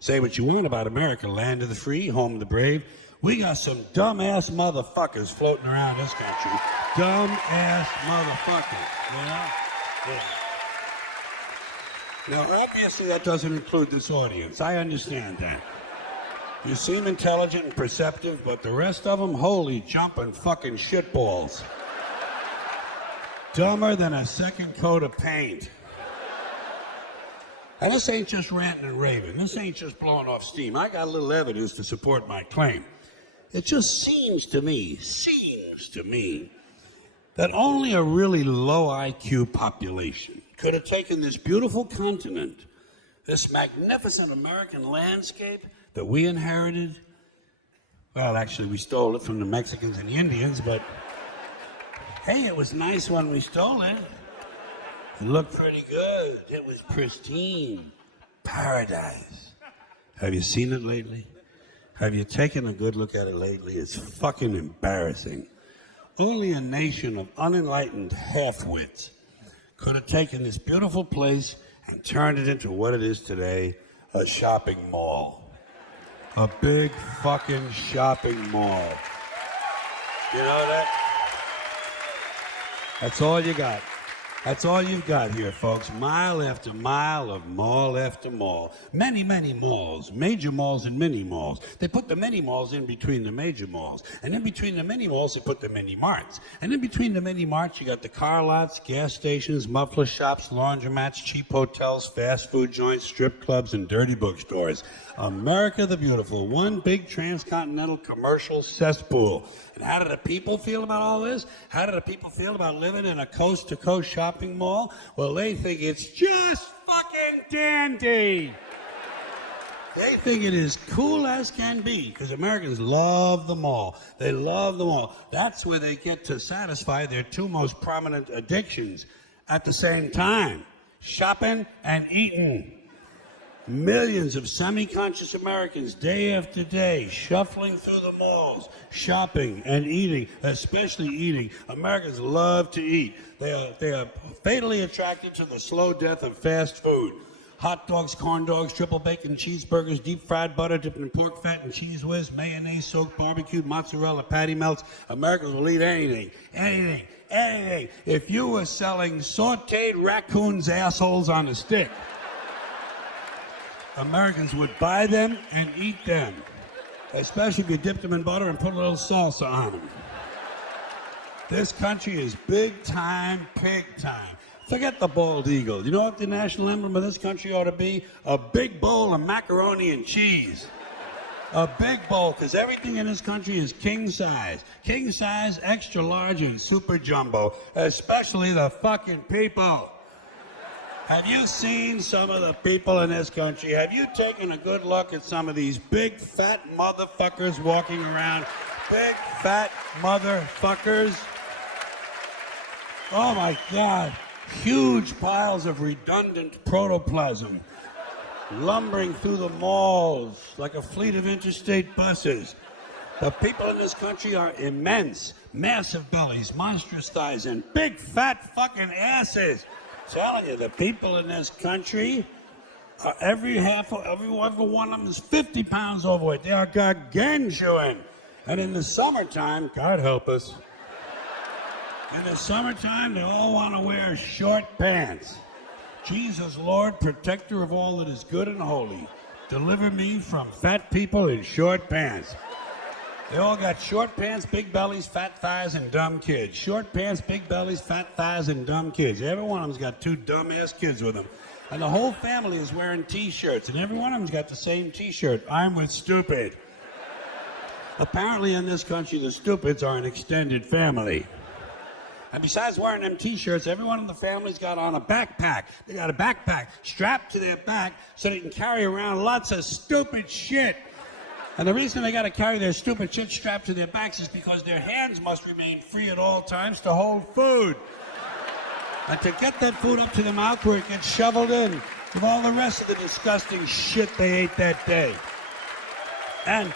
Say what you want about America, land of the free, home of the brave. We got some dumbass motherfuckers floating around this country. Dumbass motherfuckers, you know? Yeah. Now, obviously, that doesn't include this audience. I understand that. You seem intelligent and perceptive, but the rest of them, holy jumping fucking shitballs. Dumber than a second coat of paint. And this ain't just ranting and raving. This ain't just blowing off steam. I got a little evidence to support my claim. It just seems to me, that only a really low IQ population could have taken this beautiful continent, this magnificent American landscape that we inherited. Well, actually, we stole it from the Mexicans and the Indians, but hey, it was nice when we stole it. It looked pretty good. It was pristine. Paradise. Have you seen it lately? Have you taken a good look at it lately? It's fucking embarrassing. Only a nation of unenlightened half-wits could have taken this beautiful place and turned it into what it is today, a shopping mall. A big fucking shopping mall. You know that? That's all you got. That's all you've got here, folks. Mile after mile of mall after mall. Many, many malls, major malls and mini malls. They put the mini malls in between the major malls. And in between the mini malls, they put the mini marts. And in between the mini marts, you got the car lots, gas stations, muffler shops, laundromats, cheap hotels, fast food joints, strip clubs, and dirty bookstores. America the Beautiful, one big transcontinental commercial cesspool. And how do the people feel about all this? How do the people feel about living in a coast-to-coast shopping mall? Well, they think it's just fucking dandy. They think it is cool as can be, because Americans love the mall. They love the mall. That's where they get to satisfy their two most prominent addictions at the same time: shopping and eating. Millions of semi-conscious Americans, day after day, shuffling through the malls, shopping and eating, especially eating. Americans love to eat. They are fatally attracted to the slow death of fast food. Hot dogs, corn dogs, triple bacon cheeseburgers, deep fried butter dipped in pork fat and cheese whiz, mayonnaise soaked barbecued mozzarella patty melts. Americans will eat anything, anything, anything. If you were selling sauteed raccoons' assholes on a stick, Americans would buy them and eat them, especially if you dipped them in butter and put a little salsa on them. This country is big time, pig time. Forget the bald eagle. You know what the national emblem of this country ought to be? A big bowl of macaroni and cheese. A big bowl, because everything in this country is king size. King size, extra large, and super jumbo, especially the fucking people. Have you seen some of the people in this country? Have you taken a good look at some of these big fat motherfuckers walking around? Big fat motherfuckers. Oh my God. Huge piles of redundant protoplasm lumbering through the malls like a fleet of interstate buses. The people in this country are immense. Massive bellies, monstrous thighs, and big fat fucking asses. Telling you, the people in this country, every one of them is 50 pounds overweight. They are gargantuan. And in the summertime, God help us, in the summertime, they all want to wear short pants. Jesus, Lord, protector of all that is good and holy, deliver me from fat people in short pants. They all got short pants, big bellies, fat thighs, and dumb kids. Short pants, big bellies, fat thighs, and dumb kids. Every one of them's got two dumbass kids with them. And the whole family is wearing T-shirts, and every one of them's got the same T-shirt. I'm with stupid. Apparently in this country, the stupids are an extended family. And besides wearing them T-shirts, everyone in the family's got on a backpack. They got a backpack strapped to their back so they can carry around lots of stupid shit. And the reason they got to carry their stupid shit strapped to their backs is because their hands must remain free at all times to hold food. And to get that food up to the mouth where it gets shoveled in with all the rest of the disgusting shit they ate that day. And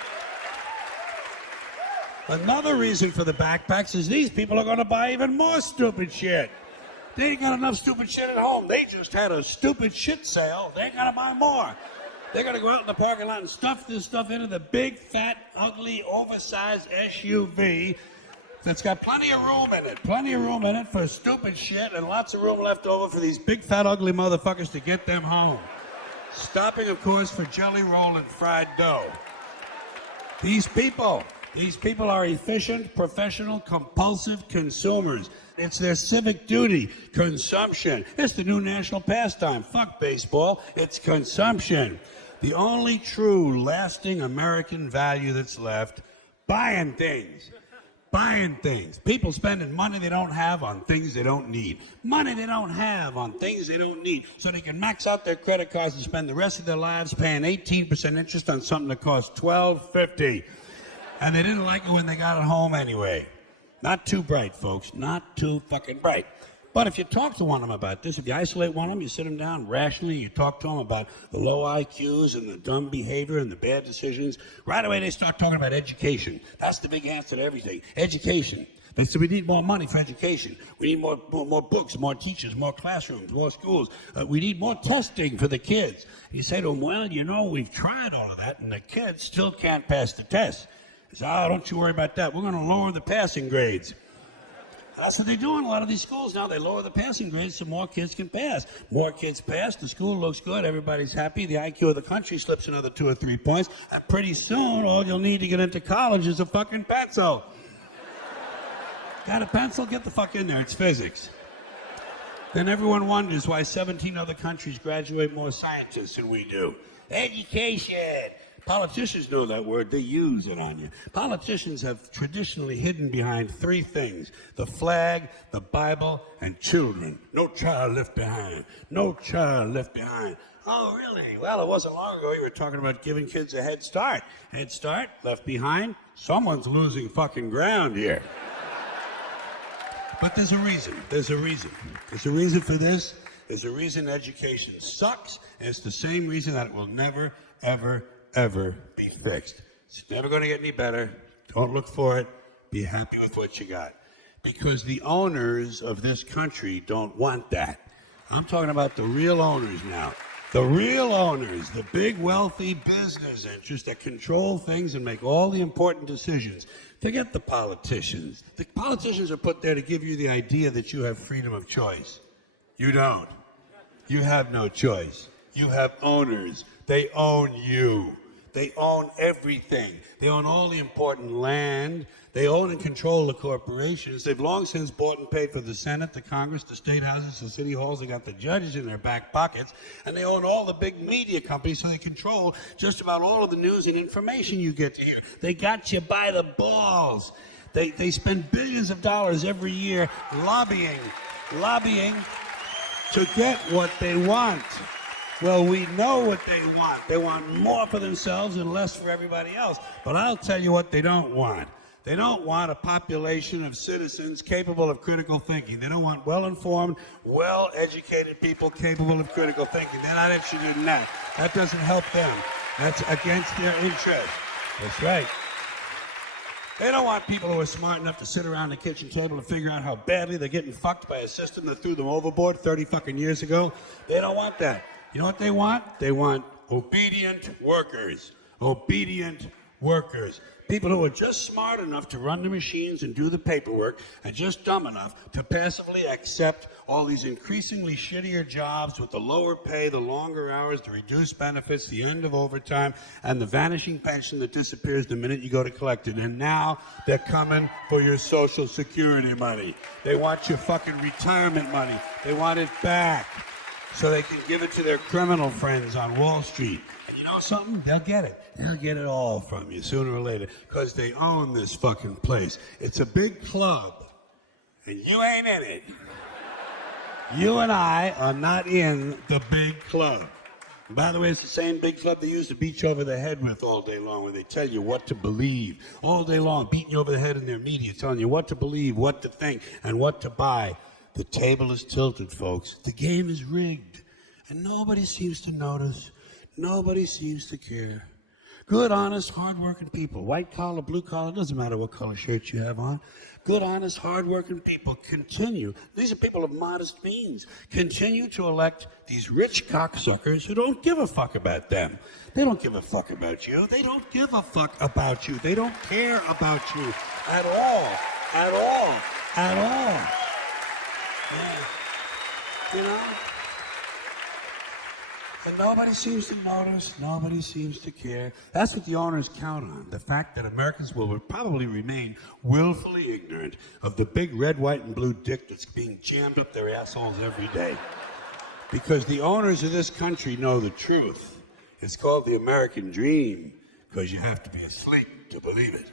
another reason for the backpacks is these people are going to buy even more stupid shit. They ain't got enough stupid shit at home. They just had a stupid shit sale. They ain't going to buy more. They're going to go out in the parking lot and stuff this stuff into the big, fat, ugly, oversized SUV that's got plenty of room in it for stupid shit and lots of room left over for these big, fat, ugly motherfuckers to get them home. Stopping, of course, for jelly roll and fried dough. These people are efficient, professional, compulsive consumers. It's their civic duty. Consumption. It's the new national pastime. Fuck baseball. It's consumption. The only true, lasting American value that's left, buying things. Buying things. People spending money they don't have on things they don't need. Money they don't have on things they don't need. So they can max out their credit cards and spend the rest of their lives paying 18% interest on something that costs $12.50. And they didn't like it when they got it home anyway. Not too bright, folks. Not too fucking bright. But if you talk to one of them about this, if you isolate one of them, you sit them down rationally, you talk to them about the low IQs and the dumb behavior and the bad decisions, right away they start talking about education. That's the big answer to everything. Education. They say we need more money for education. We need more books, more teachers, more classrooms, more schools. We need more testing for the kids. You say to them, well, you know, we've tried all of that, and the kids still can't pass the test. They say, oh, don't you worry about that. We're going to lower the passing grades. That's what they do in a lot of these schools now. They lower the passing grades so more kids can pass. More kids pass, the school looks good, everybody's happy, the IQ of the country slips another 2 or 3 points, and pretty soon all you'll need to get into college is a fucking pencil. Got a pencil? Get the fuck in there, it's physics. Then everyone wonders why 17 other countries graduate more scientists than we do. Education. Politicians know that word, they use it on you. Politicians have traditionally hidden behind 3 things: the flag, the Bible, and children. No child left behind. No child left behind. Oh, really? Well, it wasn't long ago you were talking about giving kids a head start. Head start, left behind. Someone's losing fucking ground here. But there's a reason. There's a reason. There's a reason for this. There's a reason education sucks, and it's the same reason that it will never, ever be fixed. It's never going to get any better. Don't look for it. Be happy with what you got. Because the owners of this country don't want that. I'm talking about the real owners now. The real owners, the big wealthy business interests that control things and make all the important decisions. Forget the politicians. The politicians are put there to give you the idea that you have freedom of choice. You don't. You have no choice. You have owners. They own you. They own everything. They own all the important land. They own and control the corporations. They've long since bought and paid for the Senate, the Congress, the state houses, the city halls. They got the judges in their back pockets. And they own all the big media companies, so they control just about all of the news and information you get to hear. They got you by the balls. They spend billions of dollars every year lobbying to get what they want. Well, we know what they want. They want more for themselves and less for everybody else. But I'll tell you what they don't want. They don't want a population of citizens capable of critical thinking. They don't want well-informed, well-educated people capable of critical thinking. They're not interested in that. That doesn't help them. That's against their interest. That's right. They don't want people who are smart enough to sit around the kitchen table and figure out how badly they're getting fucked by a system that threw them overboard 30 fucking years ago. They don't want that. You know what they want? They want obedient workers. Obedient workers. People who are just smart enough to run the machines and do the paperwork and just dumb enough to passively accept all these increasingly shittier jobs with the lower pay, the longer hours, the reduced benefits, the end of overtime, and the vanishing pension that disappears the minute you go to collect it. And now they're coming for your Social Security money. They want your fucking retirement money. They want it back so they can give it to their criminal friends on Wall Street. And you know something? They'll get it. They'll get it all from you sooner or later because they own this fucking place. It's a big club, and you ain't in it. You and I are not in the big club. And by the way, it's the same big club they used to beat you over the head with all day long, where they tell you what to believe. All day long, beating you over the head in their media, telling you what to believe, what to think, and what to buy. The table is tilted, folks. The game is rigged. And nobody seems to notice. Nobody seems to care. Good, honest, hardworking people. White collar, blue collar, doesn't matter what color shirt you have on. Good, honest, hardworking people continue. These are people of modest means. Continue to elect these rich cocksuckers who don't give a fuck about them. They don't give a fuck about you. They don't give a fuck about you. They don't care about you at all. At all. At all. Yeah. You know? And nobody seems to notice, nobody seems to care. That's what the owners count on, the fact that Americans will probably remain willfully ignorant of the big red, white, and blue dick that's being jammed up their assholes every day. Because the owners of this country know the truth. It's called the American dream, because you have to be asleep to believe it.